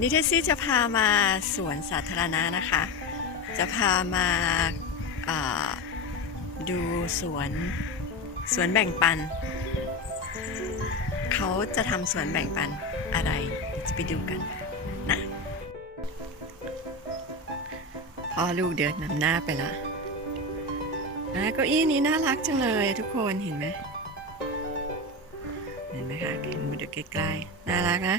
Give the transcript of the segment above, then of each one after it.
วันนี้เทสซี่จะพามาสวนสาธารณะนะคะ จะพามาาดูสวนสวนแบ่งปัน เขาจะทำสวนแบ่งปันอะไรจะไปดูกันนะพ่อลูกเดินนำหน้าไปละนะเก้าอี้นี้น่ารักจังเลยทุกคนเห็นไหมเห็นไหมคะเห็นมาดูใกล้ๆน่ารักนะ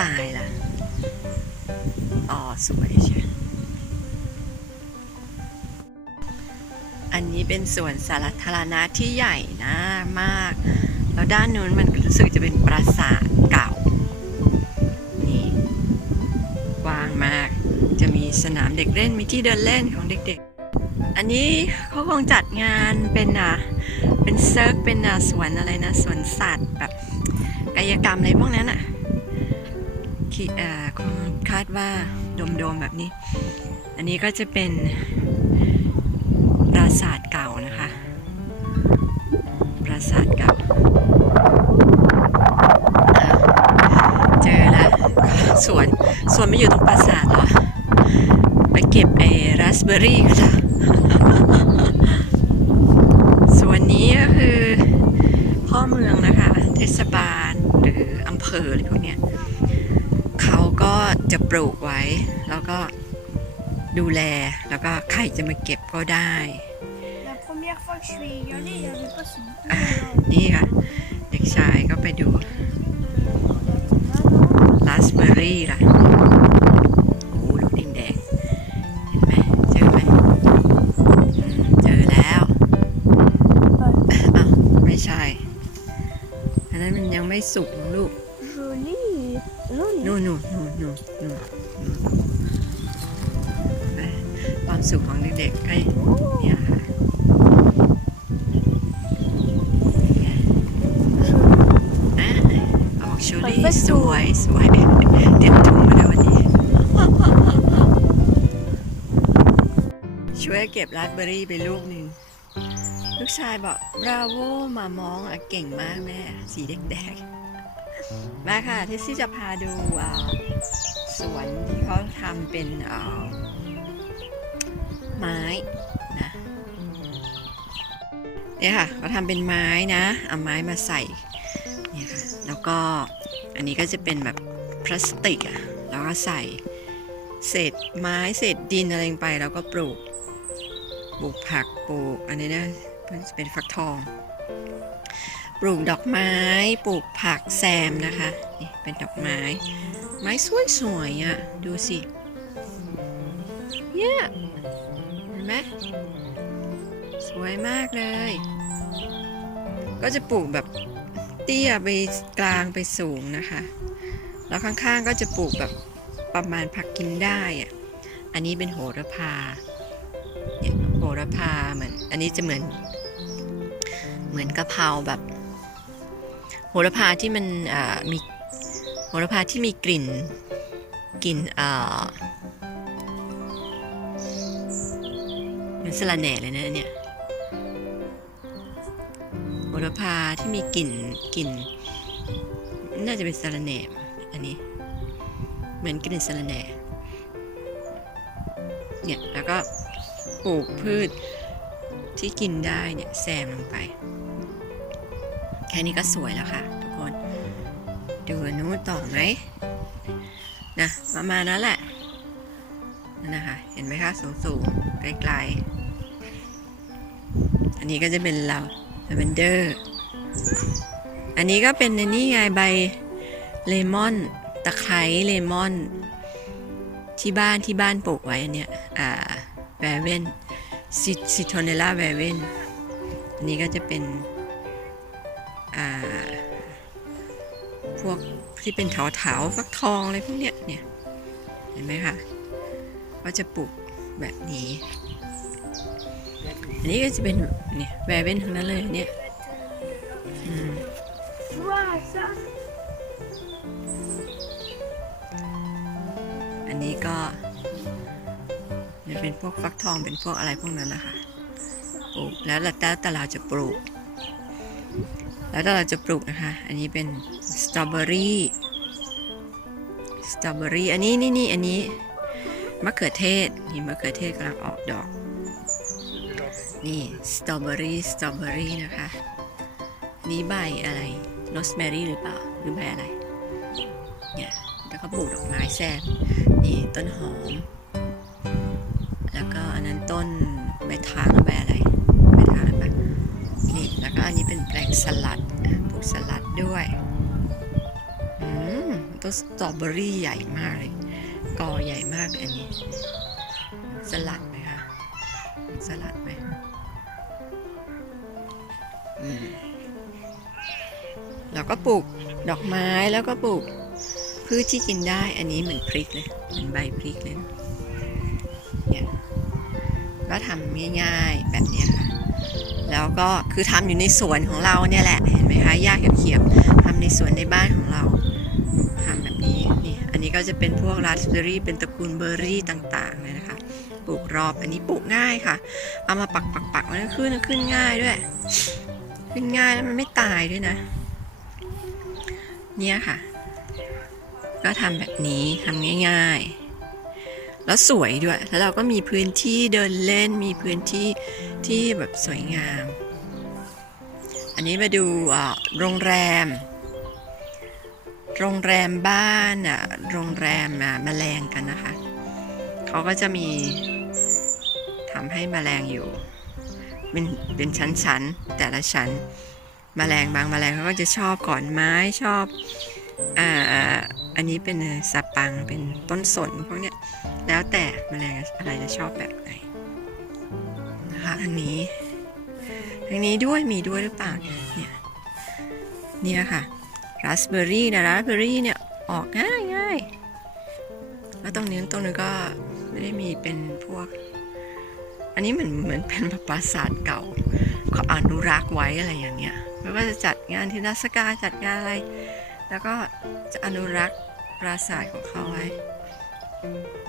ตายละอ๋อ สวยใช่อันนี้เป็นสวนสาธารณะที่ใหญ่นะมาก แล้วด้านนู้นมันรู้สึกจะเป็นปราสาทเก่า นี่ กว้างมาก จะมีสนามเด็กเล่น มีที่เดินเล่นของเด็กๆ อันนี้เขาคงจัดงานเป็นอะ เป็นเซิร์ฟ เป็นอะสวนอะไรนะ สวนสัตว์แบบกายกรรมอะไรพวกนั้นอะ คิดคงคาดว่าโดมๆแบบนี้ อันนี้ก็จะเป็นปราสาทเก่านะคะ ปราสาทเก่าเจอแล้วสวนสวนไม่อยู่ตรงปราสาทเหรอไปเก็บไอ้ราสเบอร์รี่กันเถอะส่วนนี้ก็คือพ่อเมืองนะคะ เทศบาลหรืออำเภออะไรพวกเนี้ย จะปลูกไว้ แล้วก็ดูแลแล้วก็ใครจะมาเก็บก็ได้ La première fois que je suis allée, il n'y avait pas ce bouton อะนี่ค่ะ เด็กชายก็ไปดูราสเบอร์รี่ล่ะโอ้ลูกแดงๆเห็นไหมเจอไหมอืมเจอแล้วอ้าวไม่ใช่ อันนั้นมันยังไม่สุก ความสุขของเด็กๆไอ้เนี่ยค่ะนี่ออกชูรี่สวยสวยเตรียมถุงมาแล้ววันนี้ ช่วยเก็บราสเบอร์รี่ไปลูกหนึ่งลูกชายบอกบราโวมามองอะเก่งมากแม่ สีแดงๆ มาค่ะที่ซี่จะพาดูอ่า สวนที่เขาทำเป็นอ่าไม้นะเนี่ยค่ะเขาทำเป็นไม้นะเอาไม้มาใส่เนี่ยค่ะแล้วก็อันนี้ก็จะเป็นแบบพลาสติกอะแล้วก็ใส่เศษไม้เศษดินอะไรไปแล้วก็ปลูกปลูกผักปลูกอันนี้นะจะเป็นฟักทอง ปลูกดอกไม้ ปลูกผักแซมนะคะนี่เป็นดอกไม้ ไม้สวยๆอะ ดูสิเนี่ยเห็นไหมสวยมากเลย ก็จะปลูกแบบเตี้ยไปกลางไปสูงนะคะ แล้วข้างๆก็จะปลูกแบบประมาณผักกินได้อะ อันนี้เป็นโหระพา เนี่ยโหระพาเหมือน อันนี้จะเหมือน เหมือนกะเพราแบบ หระพาที่มันมีโหระพาที่มีกลิ่นกลิ่นเหมือนสละแหน่เลยนะเนี่ยโหระพาที่มีกลิ่นกลิ่น น่าจะเป็นสละแหน่อันนี้ เหมือนกลิ่นสละแหน่เนี่ยแล้วก็ปลูกพืชที่กินได้เนี่ยแซมลงไป แค่นี้ก็สวยแล้วค่ะ ทุกคน ดูนนู้นต่อไหมนะประมาณนั้นแหละนั่นนะคะ เห็นไหมคะ สูงสูงๆไกลๆ อันนี้ก็จะเป็นเราลาเวนเดอร์ อันนี้ก็เป็นในนี่ไงใบเลมอนตะไคร้เลมอน ที่บ้านที่บ้านปลูกไว้อันเนี้ยอ่าแวเวนซิโทเนล่าแวเวนอันนี้ก็จะเป็น พวกที่เป็นเถาๆฟักทองอะไรพวกเนี้ยเนี่ยเห็นไหมคะก็จะปลูกแบบนี้อันนี้ก็จะเป็นเนี่ยแวร์เวนทั้งนั้นเลยเนี่ยอืม Tu vois ça นี้ก็จะเป็นพวกฟักทองเป็นพวกอะไรพวกนั้นนะคะปลูกแล้วแต่แต่เราจะปลูก แล้วเราจะปลูกนะคะ อันนี้เป็นสตรอเบอรี่สตรอเบอรี่อันนี้นี่นี่อันนี้มะเขือเทศนี่มะเขือเทศกำลังออกดอก นี่สตรอเบอรี่สตรอเบอรี่นะคะ นี่ใบอะไรโรสแมรี่หรือเปล่าหรือใบอะไรเนี่ยแล้วก็ปลูกดอกไม้แซมนี่ต้นหอม แล้วก็อันนั้นต้นใบทาง อันนี้เป็นแปลงสลัดปลูกสลัดด้วยอืมต้นสตรอเบอรี่ใหญ่มากเลยกอใหญ่มากอันนี้ สลัดไหมคะสลัดไหมอืมเราก็ปลูกดอกไม้แล้วก็ปลูกพืชที่กินได้อันนี้เหมือนพริกเลยเหมือนใบพริกเลยเนี่ยก็ทำง่ายๆแบบเนี้ย แล้วก็คือทำอยู่ในสวนของเราเนี่ยแหละ เห็นไหมคะหญ้าเขียวๆทำในสวนในบ้านของเราทำแบบนี้นี่อันนี้ก็จะเป็นพวกราสเบอร์รี่ เป็นตระกูลเบอร์รี่ต่างๆเลยนะคะปลูกรอบอันนี้ปลูกง่ายค่ะ เอามาปักปักปักมันก็ขึ้นขึ้นง่ายด้วย ขึ้นง่ายแล้วมันไม่ตายด้วยนะ เนี่ยค่ะ ก็ทำแบบนี้ทำง่าย ๆ แล้วสวยด้วย แล้วเราก็มีพื้นที่เดินเล่น มีพื้นที่ที่แบบสวยงาม อันนี้มาดูโรงแรม โรงแรมบ้านอะ โรงแรมอะแมลงกันนะคะ เขาก็จะมีทำให้แมลงอยู่ เป็นเป็นชั้นๆ แต่ละชั้น แมลงบางแมลงเขาก็จะชอบก่อนไม้ชอบอ่าอันนี้เป็นสปังเป็นต้นสนพวกเนี้ย แล้วแต่แมลงอะไรจะชอบแบบไหนนะคะทางนี้ทางนี้ด้วยมีด้วยหรือเปล่าเนี่ยเนี่ยเนี่ยค่ะราสเบอร์รี่นะราสเบอร์รี่เนี่ยออกง่ายง่ายแล้วตรงนี้ตรงนี้ก็ไม่ได้มีเป็นพวก อันนี้เหมือนเหมือนเป็นปราสาทเก่าเขาอนุรักษ์ไว้อะไรอย่างเงี้ยไม่ว่าจะจัดงานเทรรศกาจัดงานอะไร แล้วก็จะอนุรักษ์ปราสาทของเขาไว้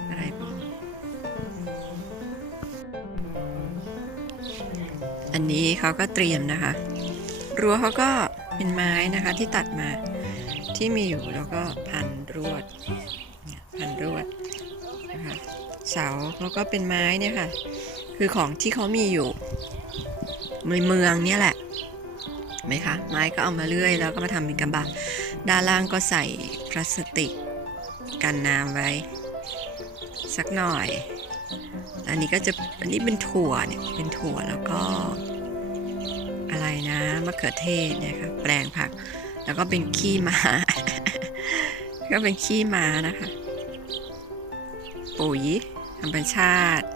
อะไรพวกนี้อันนี้เขาก็เตรียมนะคะ รั้วเขาก็เป็นไม้นะคะที่ตัดมาที่มีอยู่แล้วก็พันรวดพันรวดนะคะเสาเขาก็เป็นไม้เนี่ยค่ะ คือของที่เขามีอยู่ในเมืองเนี่ยแหละไหมคะไม้ก็เอามาเลื่อยแล้วก็มาทำเป็นกระบะด้านล่างก็ใส่พลาสติกกันน้ำไว้ สักหน่อย อันนี้ก็จะอันนี้เป็นถั่วเนี่ยเป็นถั่วแล้วก็ อะไรนะมะเขือเทศนี่ยค่ะแปลงผัก แล้วก็เป็นขี้ม้าก็เป็นขี้ม้านะคะปุ๋ยธรรมชาติ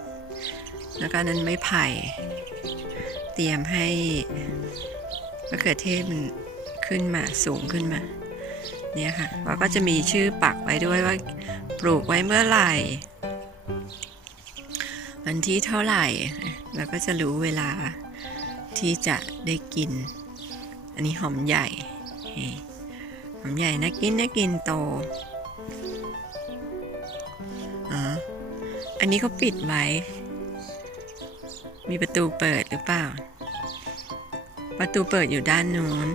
แล้วก็นั้นไม้ไผ่ เตรียมให้มะเขือเทศมันขึ้นมาสูงขึ้นมาเนี่ยค่ะแล้วก็จะมีชื่อปักไว้ด้วยว่าปลูกไว้เมื่อไหร่ วันที่เท่าไหร่เราก็จะรู้เวลาที่จะได้กิน อันนี้หอมใหญ่ หอมใหญ่นะกินนะกินโตอันนี้เขาปิดไว้ มีประตูเปิดหรือเปล่า ประตูเปิดอยู่ด้านนู้น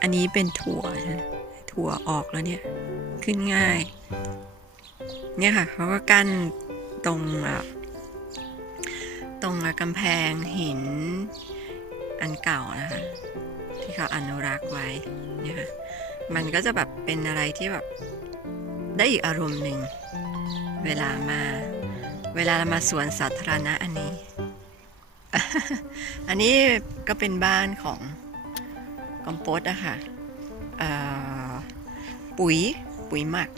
อันนี้เป็นถั่ว ถั่วออกแล้วเนี่ย ขึ้นง่าย เนี่ยค่ะเขาก็กั้นตรงอะตรงกำแพงหินอันเก่านะคะที่เขาอนุรักษ์ไว้เนี่ยค่ะมันก็จะแบบเป็นอะไรที่แบบได้อีกอารมณ์หนึ่งเวลามาเวลาเรามาสวนสาธารณะอันนี้ อันนี้ก็เป็นบ้านของกอมโพสอะค่ะเอ่อปุ๋ยปุ๋ยหมัก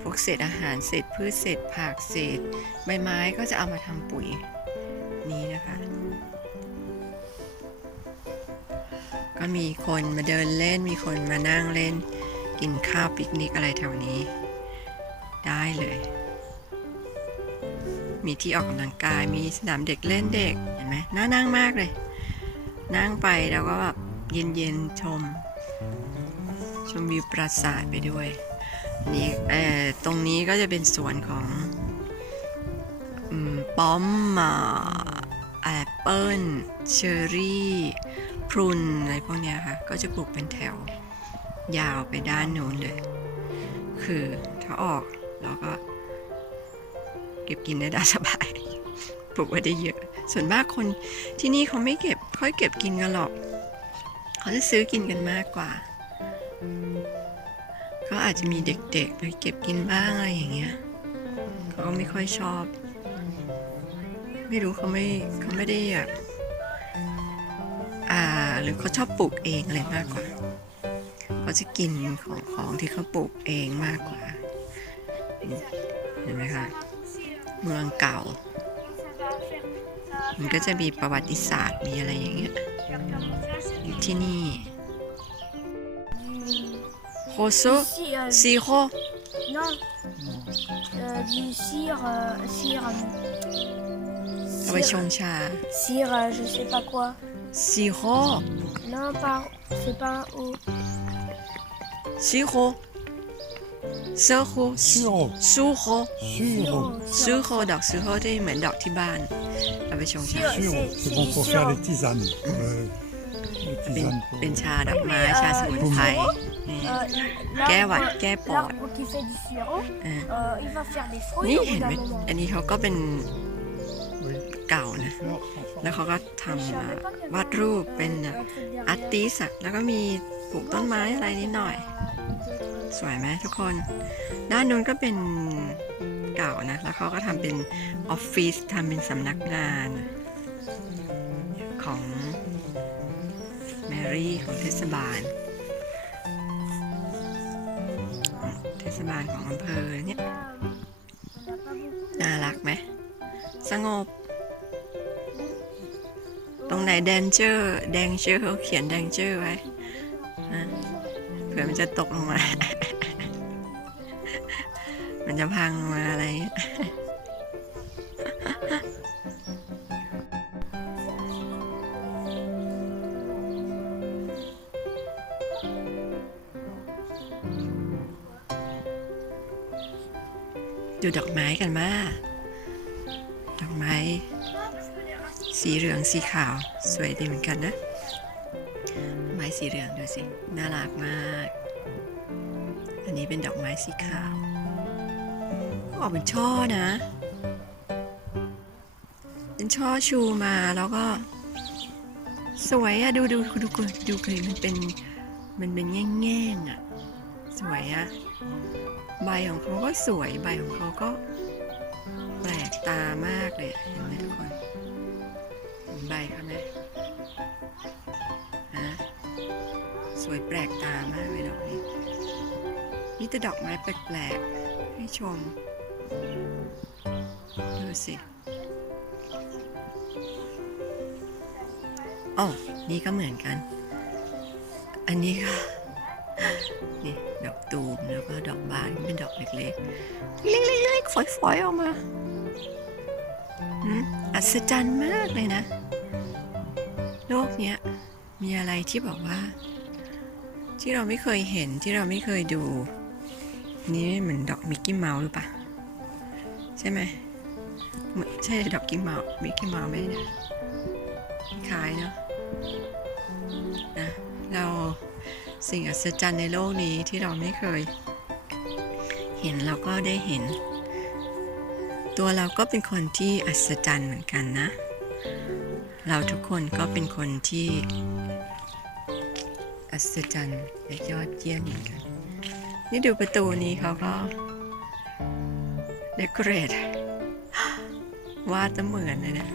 พวกเศษอาหารเศษพืชเศษผักเศษ ใบไม้ก็จะเอามาทำปุ๋ยนี้นะคะ ก็มีคนมาเดินเล่นมีคนมานั่งเล่น กินข้าวปิกนิกอะไรแถวนี้ ได้เลย มีที่ออกกำลังกายมีสนามเด็กเล่นเด็กเห็นไหมน่านั่งมากเลย นั่งไปแล้วก็แบบเย็นๆชม ชมวิวปราสาทไปด้วย นี่ตรงนี้ก็จะเป็นสวนของป้อมอ่าแอปเปิลเชอร์รี่พรุนอะไรพวกเนี้ยค่ะ ก็จะปลูกเป็นแถว ยาวไปด้านโน้นเลย คือถ้าออกเราก็ เก็บกินได้ด้สบาย ปลูกไว้ได้เยอะ ส่วนมากคนที่นี่เขาไม่เก็บค่อยเก็บกินกันหรอก เขาจะซื้อกินกันมากกว่า ก็อาจจะมีเด็กๆไปเก็บกินบ้างอะไรอย่างเงี้ยเขาไม่ค่อยชอบ ไม่รู้เขาไม่เขาไม่ได้แบบอ่าหรือเขาชอบปลูกเองอะไรมากกว่าเขาจะกินของของที่เขาปลูกเองมากกว่าเห็นไหมคะเมืองเก่า มันก็จะมีประวัติศาสตร์มีอะไรอย่างเงี้ยอยู่ที่นี่ Rosso euh, Sirop Non. Euh, du cire. Euh, cire. Ah cire. Euh, je sais pas quoi. Sirop Non, pas. C'est pas un O. Sirop. Sirop. Sirop. Sirop. Sirop. Sirop. C'est une dent ah qui C'est bon pour faire les tisanes. Pour, euh, les เป็น tisanes pour- เป็นชาดอกไม้ Oui, mais, ชาสมุนไพร euh, นี่ Euh, แก้หวัด l'arbre- แก้ปอด L'arbre qui fait du sirop, อ่า euh, il va faire des fruits นี่ au เห็ bout นไหม d'un moment. อันนี้เขาก็เป็น Oui. เก่านะ Fleurs, sans แล้ว forme. เขาก็ทำอ่าวาดรูปเป็น Un truc derrière. อาร์ติสอะแล้วก็มีปลูกต้นไม้อะไรนิดหน่อย สวยไหมทุกคน ด้านนู้นก็เป็นเก่านะ แล้วเขาก็ทำเป็นออฟฟิศทำเป็นสำนักงาน ของแม รี่ของเทศบาล เทศบาลของอำเภอเนี่ย น่ารักไหม สงบ ตรงไหนแดนเจอร์แดงเจอร์เขาเขียนแดงเจอร์ไว้เผื่อมันจะตกลงมา มันจะพังลงมาอะไร ดูดอกไม้กันมาดอกไม้ สีเหลืองสีขาว สวยดีเหมือนกันนะ ไม้สีเหลืองดูสิ น่ารักมาก อันนี้เป็นดอกไม้สีขาว ออกเป็นช่อนะ เป็นช่อชูมาแล้วก็ สวยอะดูดูดูดูดูเลยมันเป็นมันเป็นแง่งๆอะสวยอะ ใบของเขาก็สวยใบของเขาก็แปลกตามากเลยเห็นไหมทุกคนเห็นใบเขาไหมฮะสวยแปลกตามากเลยดอกนี้มีแต่ดอกไม้แปลกๆให้ชมดูสิอ๋อนี่ก็เหมือนกัน อันนี้ก็ นี่ดอกตูมแล้วก็ดอกบานเป็นดอกเล็กๆ เล็กๆๆฝอยๆออกมาอัศจรรย์มากเลยนะ โลกเนี้ยมีอะไรที่บอกว่า ที่เราไม่เคยเห็นที่เราไม่เคยดู นี่เหมือนดอกมิกกี้เมาส์หรือปล่าใช่ไหมใช่ดอกกิมเมาส์มิกกี้เมาส์ไหมเนะคล้ายเนาะ สิ่งอัศจรรย์ในโลกนี้ที่เราไม่เคย เห็นเราก็ได้เห็น ตัวเราก็เป็นคนที่อัศจรรย์เหมือนกันนะ เราทุกคนก็เป็นคนที่อัศจรรย์และยอดเยี่ยมเหมือนกัน นี่ดูประตูนี้เขาก็เดคอเรทวาดจะเหมือนเลยนะ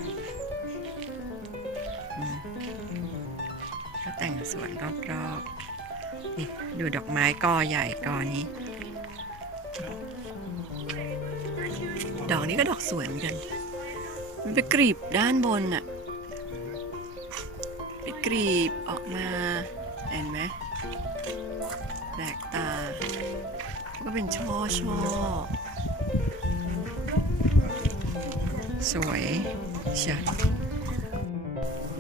ก็แต่งสวนรอบๆ ดูดอกไม้กอใหญ่กอนี้ ดอกนี้ก็ดอกสวยเหมือนกัน มันเป็นกรีบด้านบนอะเป็นกรีบออกมาเห็นไหมแปลกตา ก็เป็นช่อช่อสวยเชัด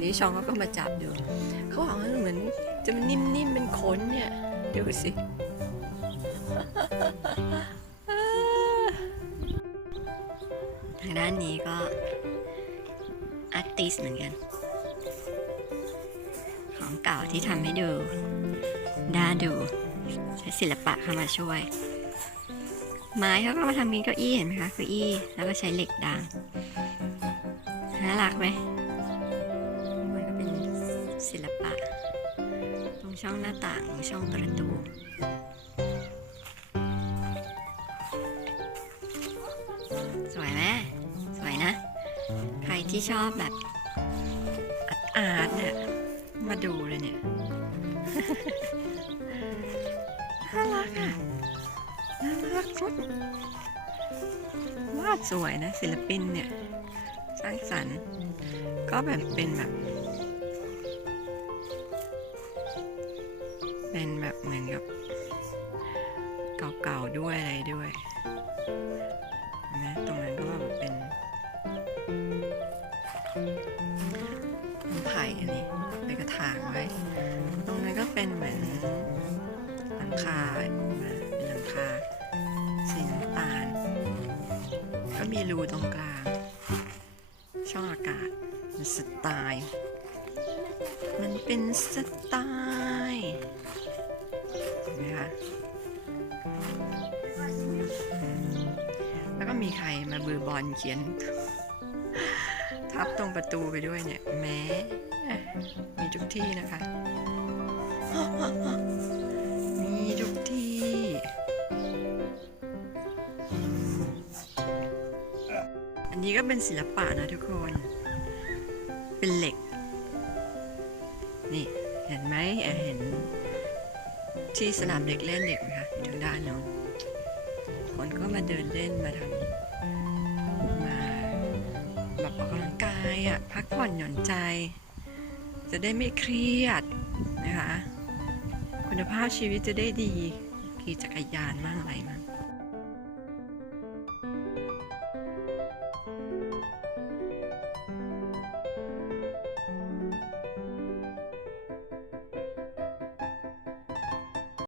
นี่ชองเขาก็มาจับดูเขาบอกว่าเหมือน จะมันนิ่มๆเป็นขนเนี่ย ดูสิ ทางด้านนี้ก็อาร์ติสเหมือนกัน ของเก่าที่ทำให้ดูน่าดูใช้ศิลปะเข้ามาช่วย ไม้เขาก็มาทำเป็นเก้าอี้เห็นไหมคะเก้าอี้แล้วก็ใช้เหล็กดามน่ารักไหมมันก็เป็นศิลปะ ช่องหน้าต่างตรงช่องประตูสวยไหมสวยนะ ใครที่ชอบแบบอาร์ตอาร์ตเนี่ยมาดูเลยเนี่ยน่ารักอะน่ารักสุดวาดสวยนะศิลปินเนี่ยสร้างสรรค์ ก็แบบเป็นแบบ เป็นแบบเหมือนกับเก่าๆด้วยอะไรด้วยนไหมตรงนั้นก็แบบเป็นไม้ไผ่อันนี้เป็นกระถางไว้ ตรงนั้นก็เป็นเหมือนหลังคาเป็นหลังคาสีน้ำตาล ก็มีรูตรงกลาง ช่องอากาศสไตล์ มันเป็นสไตล์นไหมคะแล้วก็มีใครมาบือบอลเขียน ทับตรงประตูไปด้วยเนี่ยแม้มีทุกที่นะคะ มีทุกที่อันนี้ก็เป็นศิลปะนะทุกคน เห็นไหมเห็นที่สนามเด็กเล่นเด็กไหมคะทางด้านโน้นคนก็มาเดินเล่นมาทำมาแบบออกกำลังกายอะพักผ่อนหย่อนใจ จะได้ไม่เครียดนะคะคุณภาพชีวิตจะได้ดีขี่จักรยานมั่งอะไรมั่ง